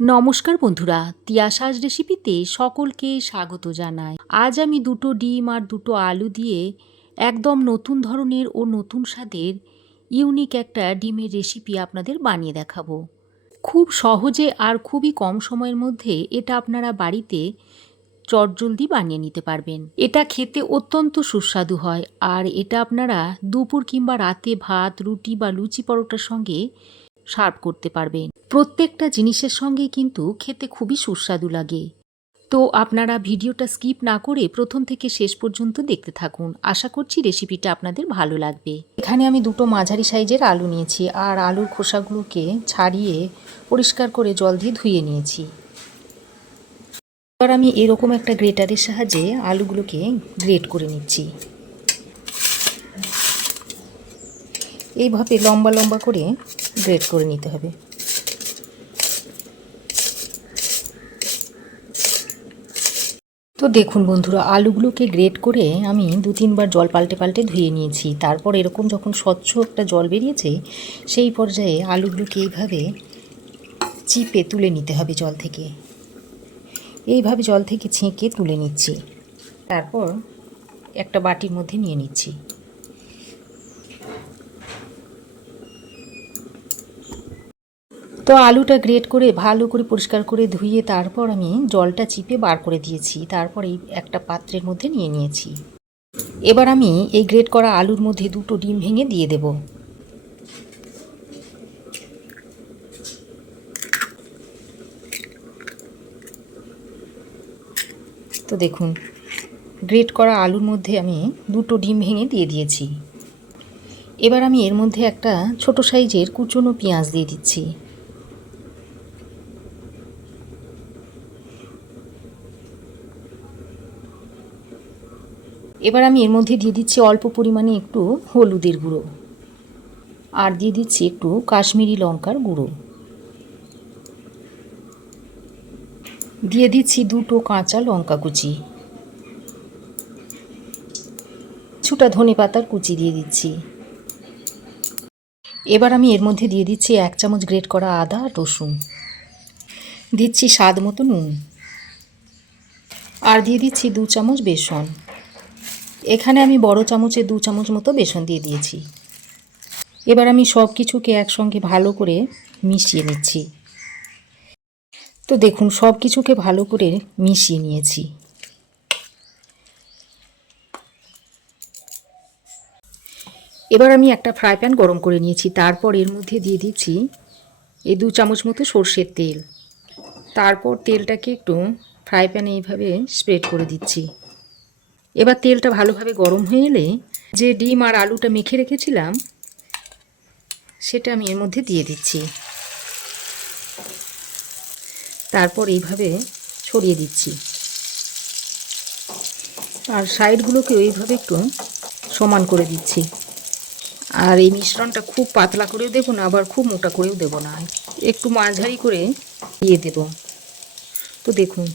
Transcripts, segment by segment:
নমস্কার বন্ধুরা, তিয়াসাজ রেসিপিতে সকলকে স্বাগত জানাই। আজ আমি দুটো ডিম আর দুটো আলু দিয়ে একদম নতুন ধরনের ও নতুন স্বাদের ইউনিক একটা ডিমের রেসিপি আপনাদের বানিয়ে দেখাবো। খুব সহজে আর খুবই কম সময়ের মধ্যে এটা আপনারা বাড়িতে চটজলদি বানিয়ে নিতে পারবেন। এটা খেতে অত্যন্ত সুস্বাদু হয় আর এটা আপনারা দুপুর কিংবা রাতে ভাত, রুটি বা লুচি পরোটার সঙ্গে সার্ভ করতে পারবেন। প্রত্যেকটা জিনিসের সঙ্গে কিন্তু খেতে খুবই সুস্বাদু লাগে। তো আপনারা ভিডিওটা স্কিপ না করে প্রথম থেকে শেষ পর্যন্ত দেখতে থাকুন। আশা করছি রেসিপিটা আপনাদের ভালো লাগবে। এখানে আমি দুটো মাঝারি সাইজের আলু নিয়েছি আর আলুর খোসাগুলোকে ছাড়িয়ে পরিষ্কার করে জল দিয়ে ধুয়ে নিয়েছি। এবার আমি এরকম একটা গ্রেটারের সাহায্যে আলুগুলোকে গ্রেট করে নিচ্ছি। এইভাবে লম্বা লম্বা করে গ্রেট করে নিতে হবে। তো দেখুন বন্ধুরা, আলুগুলোকে গ্রেট করে আমি 2-3 বার জল পাল্টে পাল্টে ধুয়ে নিয়েছি। তারপর এরকম যখন স্বচ্ছ একটা জল বেরিয়েছে সেই পর্যায়ে আলুগুলোকে এইভাবে চিপে তুলে নিতে হবে জল থেকে। এইভাবে জল থেকে ছেঁকে তুলে নিচ্ছি। তারপর একটা বাটির মধ্যে নিয়ে নিচ্ছি। তো আলুটা গ্রেট করে ভালো করে পরিষ্কার করে ধুয়ে তারপর আমি জলটা চিপে বার করে দিয়েছি। তারপর এই একটা পাত্রের মধ্যে নিয়ে নিয়েছি। এবার আমি এই গ্রেট করা আলুর মধ্যে দুটো ডিম ভেঙে দিয়ে দেব। তো দেখুন, গ্রেট করা আলুর মধ্যে আমি দুটো ডিম ভেঙে দিয়ে দিয়েছি। এবার আমি এর মধ্যে একটা ছোট সাইজের কুচনো পেঁয়াজ দিয়ে দিচ্ছি। এবার আমি এর মধ্যে দিয়ে দিচ্ছি অল্প পরিমাণে একটু হলুদের গুঁড়ো আর দিয়ে দিচ্ছি একটু কাশ্মীরি লঙ্কার গুঁড়ো। দিয়ে দিচ্ছি দুটো কাঁচা লঙ্কা কুচি, কিছুটা ধনেপাতার কুচি দিয়ে দিচ্ছি। এবার আমি এর মধ্যে দিয়ে দিচ্ছি 1 চামচ গ্রেট করা আদা আর রসুন, দিচ্ছি স্বাদ মতো নুন আর দিয়ে দিচ্ছি 2 চামচ বেসন। এখানে আমি বড় চামচে 2 চামচ মতো বেসন দিয়ে দিয়েছি। এবার আমি সব কিছুকে একসঙ্গে ভালো করে মিশিয়ে নিচ্ছি। তো দেখুন, সব কিছুকে ভালো করে মিশিয়ে নিয়েছি। এবার আমি একটা ফ্রাই প্যান গরম করে নিয়েছি। তারপর এর মধ্যে দিয়ে দিচ্ছি এই 2 চামচ মতো সর্ষের তেল। তারপর তেলটাকে একটু ফ্রাই প্যানে এইভাবে স্প্রেড করে দিচ্ছি। এবার তেলটা ভালোভাবে গরম হয়ে এলে যে ডিম আর আলুটা মেখে রেখেছিলাম সেটা আমি এর মধ্যে দিয়ে দিচ্ছি। তারপর এইভাবে ছড়িয়ে দিচ্ছি আর সাইডগুলোকে এইভাবে একটু সমান করে দিচ্ছি। আর এই মিশ্রণটা খুব পাতলা করেও দেবো না, আবার খুব মোটা করেও দেবো না, একটু মাঝারি করে দিয়ে দেব। তো দেখুন,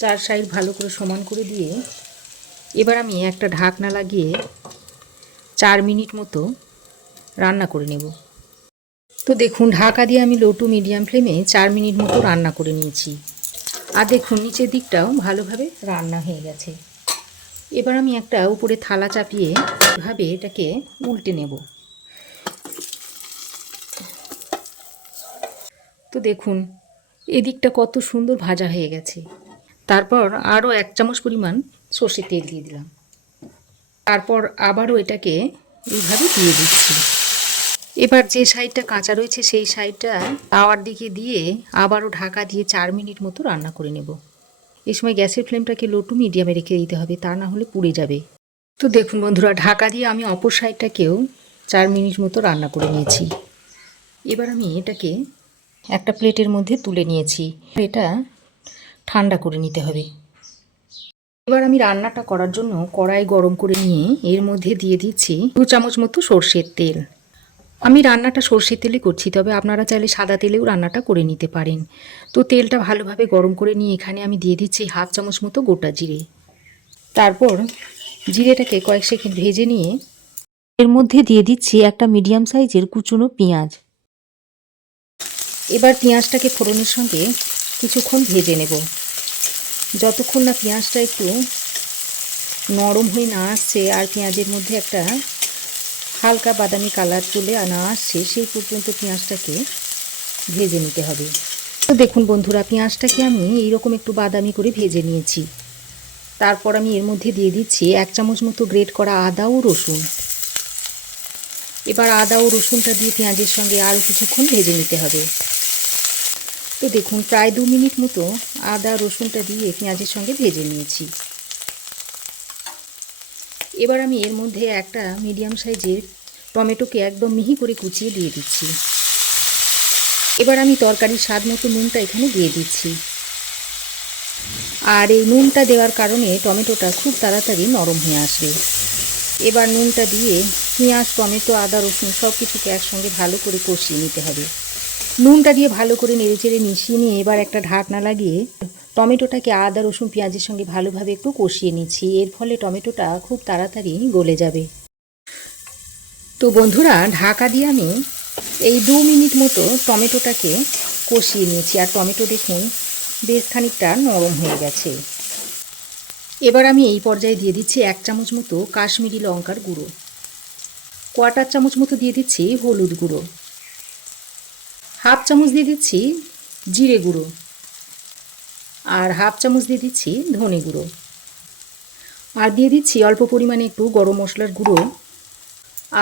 4 সাইড ভালো করে সমান করে দিয়ে এবার আমি একটা ঢাকনা লাগিয়ে 4 মিনিট মতো রান্না করে নেব। তো দেখুন, ঢাকা দিয়ে আমি লো টু মিডিয়াম ফ্লেমে 4 মিনিট মতো রান্না করে নিয়েছি। আর দেখুন, নিচের দিকটাও ভালোভাবে রান্না হয়ে গেছে। এবার আমি একটা উপরে থালা চাপিয়ে এভাবে এটাকে উল্টে নেব। তো দেখুন, এদিকটা কত সুন্দর ভাজা হয়ে গেছে। তারপর আরও 1 চামচ পরিমাণ সর্ষের তেল দিয়ে দিলাম। তারপর আবারও এটাকে এইভাবে দিয়ে দিচ্ছি। এবার যে সাইডটা কাঁচা রয়েছে সেই সাইডটা তাওয়ার দিকে দিয়ে আবারও ঢাকা দিয়ে 4 মিনিট মতো রান্না করে নেব। এই সময় গ্যাসের ফ্লেমটাকে লো টু মিডিয়ামে রেখে দিতে হবে, তা না হলে পুড়ে যাবে। তো দেখুন বন্ধুরা, ঢাকা দিয়ে আমি অপর সাইডটাকেও 4 মিনিট মতো রান্না করে নিয়েছি। এবার আমি এটাকে একটা প্লেটের মধ্যে তুলে নিয়েছি। এটা ঠান্ডা করে নিতে হবে। এবার আমি রান্নাটা করার জন্য কড়াই গরম করে নিয়ে এর মধ্যে দিয়ে দিচ্ছি 2 চামচ মতো সর্ষের তেল। আমি রান্নাটা সর্ষের তেলে করছি, তবে আপনারা চাইলে সাদা তেলেও রান্নাটা করে নিতে পারেন। তো তেলটা ভালোভাবে গরম করে নিয়ে এখানে আমি দিয়ে দিচ্ছি 1/2 চামচ মতো গোটা জিরে। তারপর জিরেটাকে কয়েক সেকেন্ড ভেজে নিয়ে এর মধ্যে দিয়ে দিচ্ছি একটা মিডিয়াম সাইজের কুচনো পেঁয়াজ। এবার পেঁয়াজটাকে ফোড়নের সঙ্গে কিছুক্ষণ ভেজে নেব। যতক্ষণ না পেঁয়াজটা একটু নরম হয়ে না আসছে আর পেঁয়াজের মধ্যে একটা হালকা বাদামি কালার চলে না আসছে, সেই পর্যন্ত পেঁয়াজটাকে ভেজে নিতে হবে। তো দেখুন বন্ধুরা, পেঁয়াজটাকে আমি এইরকম একটু বাদামি করে ভেজে নিয়েছি। তারপর আমি এর মধ্যে দিয়ে দিচ্ছি 1 চামচ মতো গ্রেট করা আদা ও রসুন। এবার আদা ও রসুনটা দিয়ে পেঁয়াজের সঙ্গে আরও কিছুক্ষণ ভেজে নিতে হবে। তো দেখুন প্রায় 2 মিনিট মতো আদা রসুনটা দিয়ে পেঁয়াজের সঙ্গে ভেজে নিয়েছি। এবার আমি এর মধ্যে একটা মিডিয়াম সাইজের টমেটোকে একদম মিহি করে কুচিয়ে দিয়ে দিচ্ছি। এবার আমি তরকারির স্বাদ মতো নুনটা এখানে দিয়ে দিচ্ছি। আর এই নুনটা দেওয়ার কারণে টমেটোটা খুব তাড়াতাড়ি নরম হয়ে আসবে। এবার নুনটা দিয়ে পেঁয়াজ, টমেটো, আদা, রসুন সব কিছুকে একসঙ্গে ভালো করে কষিয়ে নিতে হবে। নুনটা দিয়ে ভালো করে নেড়েচেড়ে মিশিয়ে নিয়ে এবার একটা ঢাকনা লাগিয়ে টমেটোটাকে আদা, রসুন, পেঁয়াজের সঙ্গে ভালোভাবে একটু কষিয়ে নিচ্ছি। এর ফলে টমেটোটা খুব তাড়াতাড়ি গলে যাবে। তো বন্ধুরা, ঢাকা দিয়ে আমি এই 2 মিনিট মতো টমেটোটাকে কষিয়ে নিয়েছি। আর টমেটো দেখুন বেশ খানিকটা নরম হয়ে গেছে। এবার আমি এই পর্যায়ে দিয়ে দিচ্ছি 1 চামচ মতো কাশ্মীরি লঙ্কার গুঁড়ো, 1/4 চামচ মতো দিয়ে দিচ্ছি হলুদ গুঁড়ো, 1/2 চামচ দিয়ে দিচ্ছি জিরে গুঁড়ো, আর 1/2 চামচ দিয়ে দিচ্ছি ধনে গুঁড়ো, আর দিয়ে দিচ্ছি অল্প পরিমাণে একটু গরম মশলার গুঁড়ো,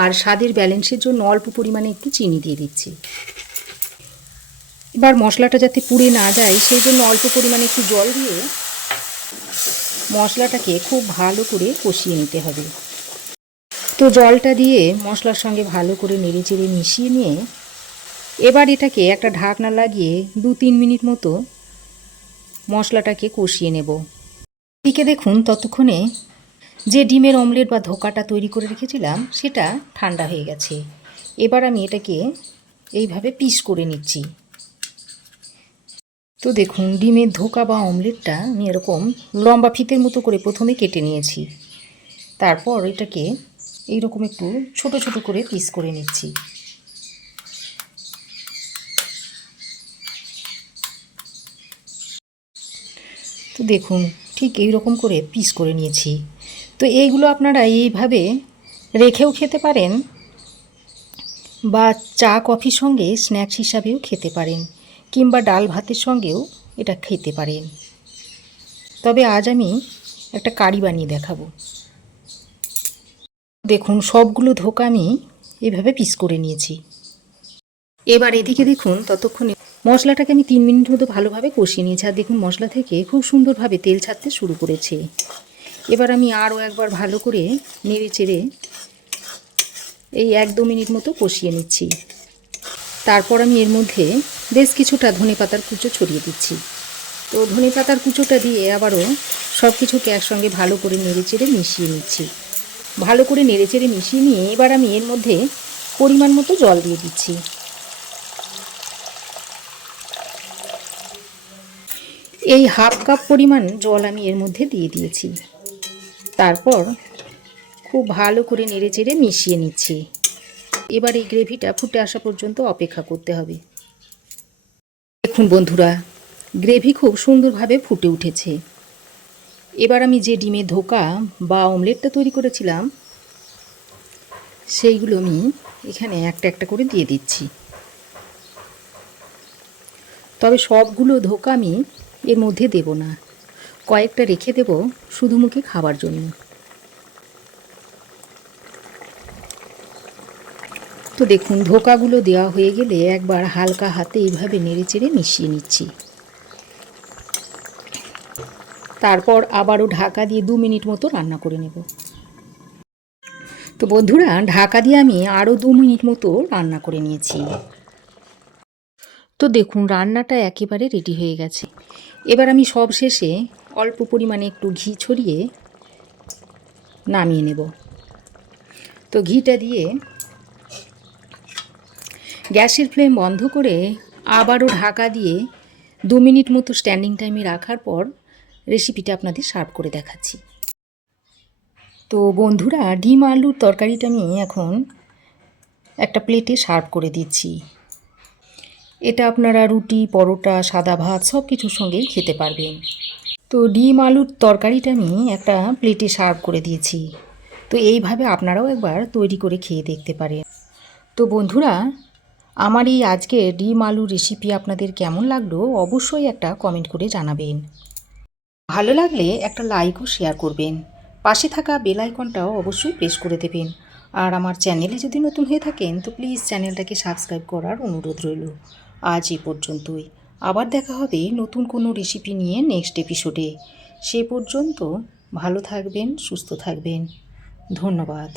আর স্বাদের ব্যালেন্সের জন্য অল্প পরিমাণে একটু চিনি দিয়ে দিচ্ছি। এবার মশলাটা যাতে পুড়ে না যায় সেই জন্য অল্প পরিমাণে একটু জল দিয়ে মশলাটাকে খুব ভালো করে কষিয়ে নিতে হবে। তো জলটা দিয়ে মশলার সঙ্গে ভালো করে নেড়েচেড়ে মিশিয়ে নিয়ে এবার এটাকে একটা ঢাকনা লাগিয়ে 2-3 মিনিট মতো মশলাটাকে কষিয়ে নেব। এদিকে দেখুন ততক্ষণে যে ডিমের অমলেট বা ধোকাটা তৈরি করে রেখেছিলাম সেটা ঠান্ডা হয়ে গেছে। এবার আমি এটাকে এইভাবে পিস করে নিচ্ছি। তো দেখুন ডিমের ধোকা বা অমলেটটা আমি এরকম লম্বা ফিতের মতো করে প্রথমে কেটে নিয়েছি। তারপর এটাকে এইরকম একটু ছোট ছোট করে পিস করে নিচ্ছি। তো দেখুন ঠিক এইরকম করে পিস করে নিয়েছি। তো এইগুলো আপনারা এইভাবে রেখেও খেতে পারেন বা চা কফির সঙ্গে স্ন্যাক্স হিসাবেও খেতে পারেন, কিংবা ডাল ভাতের সঙ্গেও এটা খেতে পারেন। তবে আজ আমি একটা কারি বানিয়ে দেখাবো। দেখুন সবগুলো ধোকা আমি এভাবে পিস করে নিয়েছি। এবার এদিকে দেখুন ততক্ষণে মশলাটাকে আমি 3 মিনিট মতো ভালোভাবে কষিয়ে নিয়েছি। আর দেখুন মশলা থেকে খুব সুন্দরভাবে তেল ছাড়তে শুরু করেছে। এবার আমি আরও একবার ভালো করে নেড়ে চেড়ে এই 1-2 মিনিট মতো কষিয়ে নিচ্ছি। তারপর আমি এর মধ্যে বেশ কিছুটা ধনেপাতার কুচো ছড়িয়ে দিচ্ছি। তো ধনেপাতার কুচোটা দিয়ে আবারও সব কিছুকে একসঙ্গে ভালো করে নেড়ে চেড়ে মিশিয়ে নিচ্ছি। ভালো করে নেড়ে চেড়ে মিশিয়ে নিয়ে এবার আমি এর মধ্যে পরিমাণ মতো জল দিয়ে দিচ্ছি। এই 1/2 কাপ পরিমাণ জল আমি এর মধ্যে দিয়ে দিয়েছি। তারপর খুব ভালো করে নেড়ে চেড়ে মিশিয়ে নিচ্ছি। এবার এই গ্রেভিটা ফুটে আসা পর্যন্ত অপেক্ষা করতে হবে। দেখুন বন্ধুরা, গ্রেভি খুব সুন্দরভাবে ফুটে উঠেছে। এবার আমি যে ডিমের ধোকা বা অমলেটটা তৈরি করেছিলাম সেইগুলো আমি এখানে একটা একটা করে দিয়ে দিচ্ছি। তবে সবগুলো ধোকা আমি এর মধ্যে দেব না, কয়েকটা রেখে দেব শুধু মুখে খাবার জন্য। তো দেখুন ধোকাগুলো দেওয়া হয়ে গেলে একবার হালকা হাতে এইভাবে নেড়েচেড়ে মিশিয়ে নিচ্ছি। তারপর আবারও ঢাকা দিয়ে 2 মিনিট মতো রান্না করে নেব। তো বন্ধুরা, ঢাকা দিয়ে আমি আরও 2 মিনিট মতো রান্না করে নিয়েছি। তো দেখুন রান্নাটা একেবারে রেডি হয়ে গেছে। এবার আমি সব শেষে অল্প পরিমাণে একটু ঘি ছড়িয়ে নামিয়ে নেব। তো ঘিটা দিয়ে গ্যাসের ফ্লেম বন্ধ করে আবারও ঢাকা দিয়ে 2 মিনিট মতো স্ট্যান্ডিং টাইমে রাখার পর রেসিপিটা আপনাদের সার্ভ করে দেখাচ্ছি। তো বন্ধুরা, ডিম আলুর তরকারিটা আমি এখন একটা প্লেটে সার্ভ করে দিচ্ছি। এটা আপনারা রুটি, পরোটা, সাদা ভাত সব কিছুর সঙ্গেই খেতে পারবেন। তো ডিম আলুর তরকারিটা আমি একটা প্লেটে সার্ভ করে দিয়েছি। তো এইভাবে আপনারাও একবার তৈরি করে খেয়ে দেখতে পারেন। তো বন্ধুরা, আমার এই আজকের ডিম আলুর রেসিপি আপনাদের কেমন লাগলো অবশ্যই একটা কমেন্ট করে জানাবেন। ভালো লাগলে একটা লাইক ও শেয়ার করবেন। পাশে থাকা বেল আইকনটাও অবশ্যই প্রেস করে দেবেন। আর আমার চ্যানেলে যদি নতুন হয়ে থাকেন তো প্লিজ চ্যানেলটাকে সাবস্ক্রাইব করার অনুরোধ রইল। আজ এ পর্যন্তই। আবার দেখা হবে নতুন কোনো রেসিপি নিয়ে নেক্সট এপিসোডে। সে পর্যন্ত ভালো থাকবেন, সুস্থ থাকবেন। ধন্যবাদ।